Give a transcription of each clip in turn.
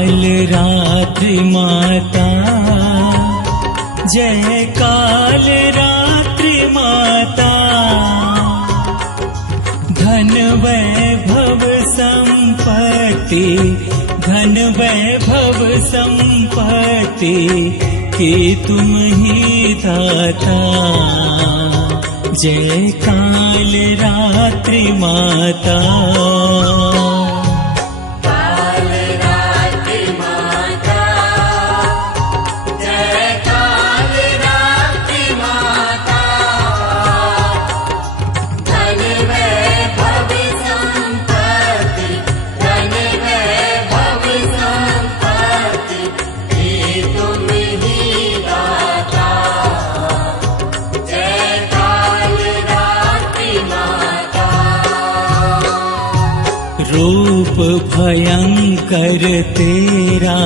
काल रात्रि माता, जय काल रात्रि माता। धन वैभव संपत्ति, धन वैभव संपत्ति की तुम ही दाता। जय काल रात्रि माता। रूप भयंकर तेरा,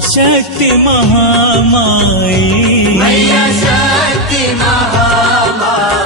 शक्ति महामाई।